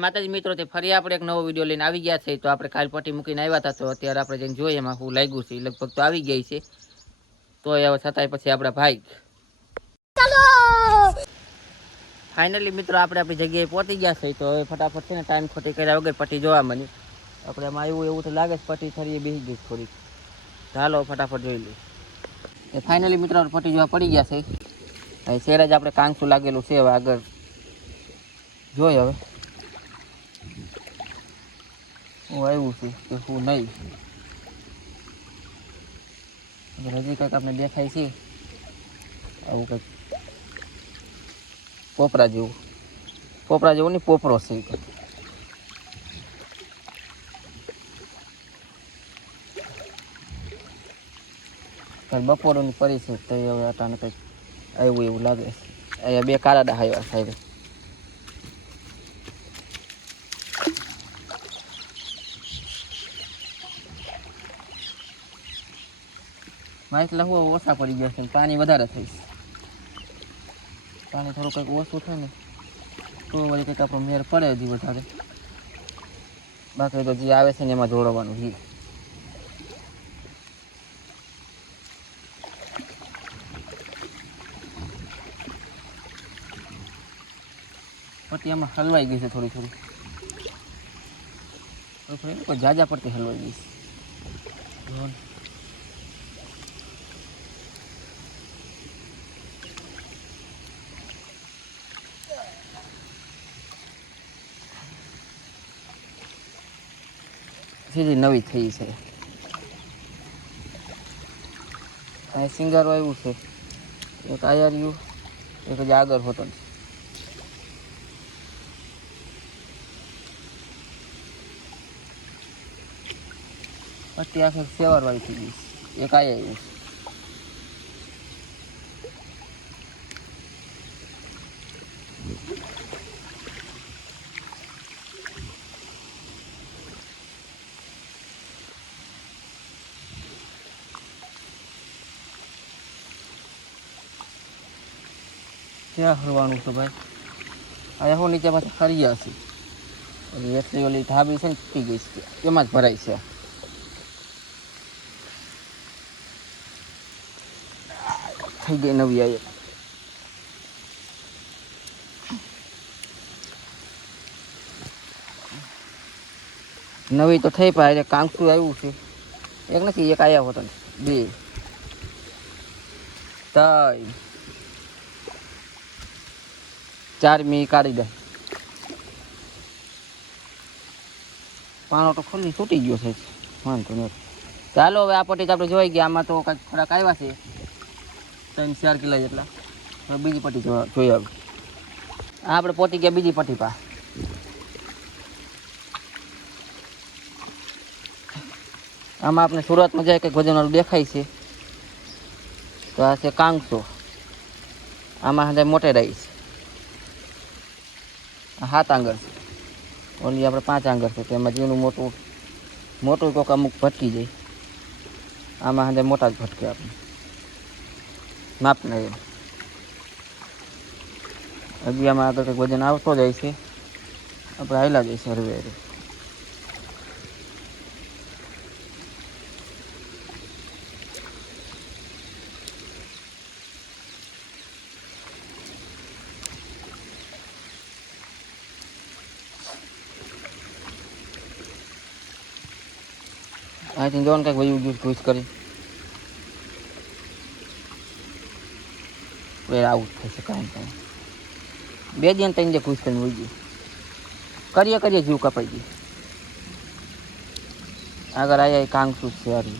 માતાજી મિત્રો, તે ફરી આપણે એક નવો વીડિયો લઈને આવી ગયા છે. તો આપણે કાલ પટ્ટી મૂકીને આવ્યા હતા, તો અત્યારે આપણે જઈને જોઈએ એમાં શું લાગ્યું છે. લગભગ તો આવી ગઈ છે. તો હવે છતાંય પછી આપણા ભાઈ ફાઇનલી મિત્રો, આપણે આપણી જગ્યાએ પહોંચી ગયા છે. તો હવે ફટાફટ છે ને ટાઈમ ખોટી કર્યા વગર પટ્ટી જોવા મળી. આપણે એમાં આવ્યું એવું તો લાગે છે, પટ્ટી ફરી બેસી ગઈ થોડીક. ચાલો ફટાફટ જોઈ લઈએ. એ ફાઇનલી મિત્રો પટ્ટી જોવા પડી ગયા છે. શેર જ આપણે કાંગસું લાગેલું છે, હવે આગળ. જોઈએ હવે. હું આવ્યું છે કે શું નહીં? રજી કંઈક આપણે દેખાય છે. આવું કંઈક. પોપરા જેવું. પોપરા જેવું નહીં, પોપરો છે બપોરોની પરી છે તો હવે આટાને કંઈક આવ્યું એવું લાગે અહીંયા બે કારાડા આવ્યા સાહેબ માઇક લખવું ઓછા પડી ગયા છે પાણી વધારે થઈશ પાણી થોડું કંઈક ઓછું થાય ને તો વળી કંઈક આપણો મેર પડે હજી વધારે. બાકી તો જે આવે છે ને એમાં જોડવાનું છે. પટ્ટી આમાં હલવાઈ ગઈ છે થોડી થોડી. જાજા પડતી હલવાઈ ગઈ છે. સીધી નવી થઈ છે. અહીં સિંગારો આવ્યું છે. એક આયાર્યું, એક જ આગળ હોટલ અત્યારે આખી સેવરવાળી થઈ ગઈ એક આયા આવ્યું છે. ક્યાં હરવાનું છે ભાઈ? આ હું નીચે પાછા છે. ઓલી એટલી ઓલી ઢાબી છે ને, તૂટી ગઈ છે. એમાં જ ભરાય છે. થઈ ગઈ નવી આવી નવી તો થઈ પાય કાંકસું આવ્યું છે. એક નથી, એક આવ્યા હોટલ બે. ત્રણ ચાર મી કાઢી દે. પાણો તો ખુલ્લી છૂટી ગયો છે. વાંધો નહીં. ચાલો હવે આ પટ્ટી તો આપણે જોઈ ગયા. આમાં તો કંઈક થોડાક આવ્યા છે. ત્રણ ચાર કિલા જેટલા. હવે બીજી પટ્ટી જોઈ આવી આ આપણે પહોંચી ગયા બીજી પટ્ટી પા. આમાં આપણે સુરતમાં જાય કંઈક વજનવાળું દેખાય છે, તો આ છે કાંગસો. આમાં મોટે રહી છે. આ સાત આંગળ છે. ઓલી આપણે પાંચ આંગળ છે તેમાં જેનું મોટું મોટું કોક અમુક ભટકી જાય. આમાં સાંજે મોટા જ ભટકે આપણે. માપના એમ હજી આમાં આગળ કંઈક વજન આવતો જાય છે. આપણે હાલ્યા જઈશું હરવે હરવે અહીંથી જોવાનું કંઈક વયું ગયું ઘૂસ કરી ફેર આવું જ થશે કાંઈ કાંઈ બે દિન ત્રણ જે ઘૂસ કરીને વહી ગયું કરીએ કરીએ જીવ કપાઈ ગયું આગળ આયા કાંગ શું છે હારી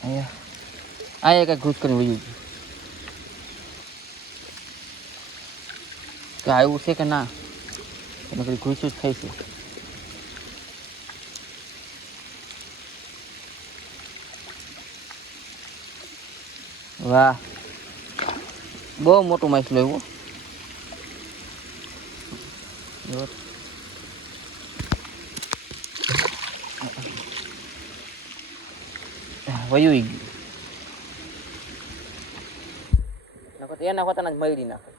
અહીંયા આયા કંઈક ઘૂસ કરીને વયું ગયું કે આવ્યું છે કે ના? એને કઈ ઘૂસું જ થઈ છે. વાહ. બહુ મોટું માછલું એવું. વયું ગયું. એના પોતાના જ મળી નાખે.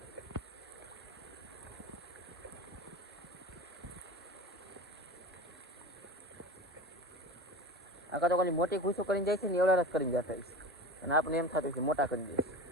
આકા તો ખાલી મોટી ખુશો કરીને જાય છે ને એવડા જ કરીને જતા હશે અને આપણે એમ થતું છે મોટા કરી દઈશ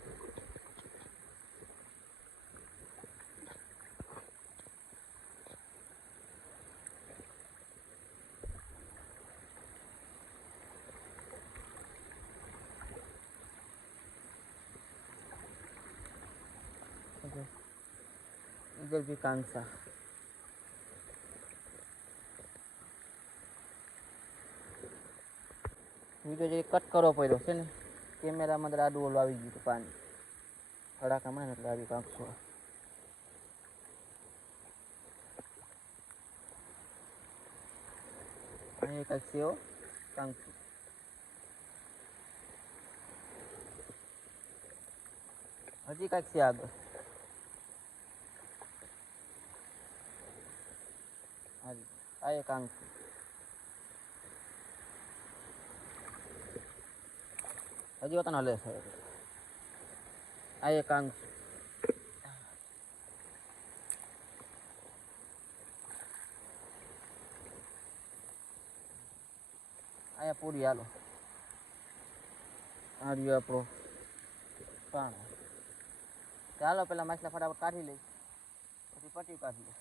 इधर भी कांसा વીડિયો જે કટ કરવો પડ્યો છે ને, કેમેરામાં અંદર આડું ઓલું આવી ગયું હતું પાણી. થડાકામાં ને એટલે આવી કાંકસો અહીં કાંઈક છે એવો કાંકસો હજી કાંઈક છે આગળ. હાજી આ એક આંક હજી વતન હલે છે. આ એક છે. અહીંયા પૂરી હાલો. આ રહ્યો આપણો પાણો. ચાલો પેલા માછલા ફટાફટ કાઢી લઈ. પછી પટ્ટી કાઢી લઈ.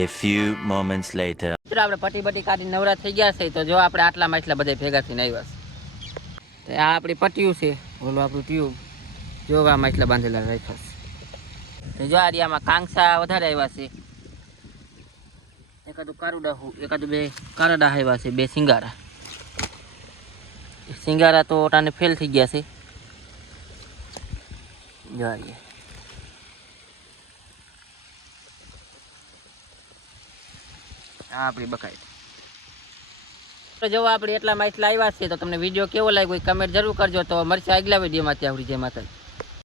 A few moments later. આપણે પટી બટ્ટી કાઢીને નવરા થઈ ગયા છે તો જો આપણે આટલા માછલા બધા ભેગા થઈને આવ્યા છે. તો આ આપણી પટ્યું છે. ઓલું આપણું ટ્યુબ. જો આમાં એટલા બાંધેલા રાખ્યા છે. તો જો કાંગસા વધારે આવ્યા છે. એકાદું કારુડા એકાદું બે કારડા આવ્યા છે, બે સિંગારા. સિંગારા તો ઓટાને ફેલ થઈ ગયા છે. જો આ આપણી બકાઈ. તો જો આપણે એટલા માહિતી આવ્યા છે, તો તમને વીડિયો કેવો લાગ્યો કમેન્ટ જરૂર કરજો. તો મળશે આગલા વિડીયોમાં. ત્યાં સુધી જય માતાજી.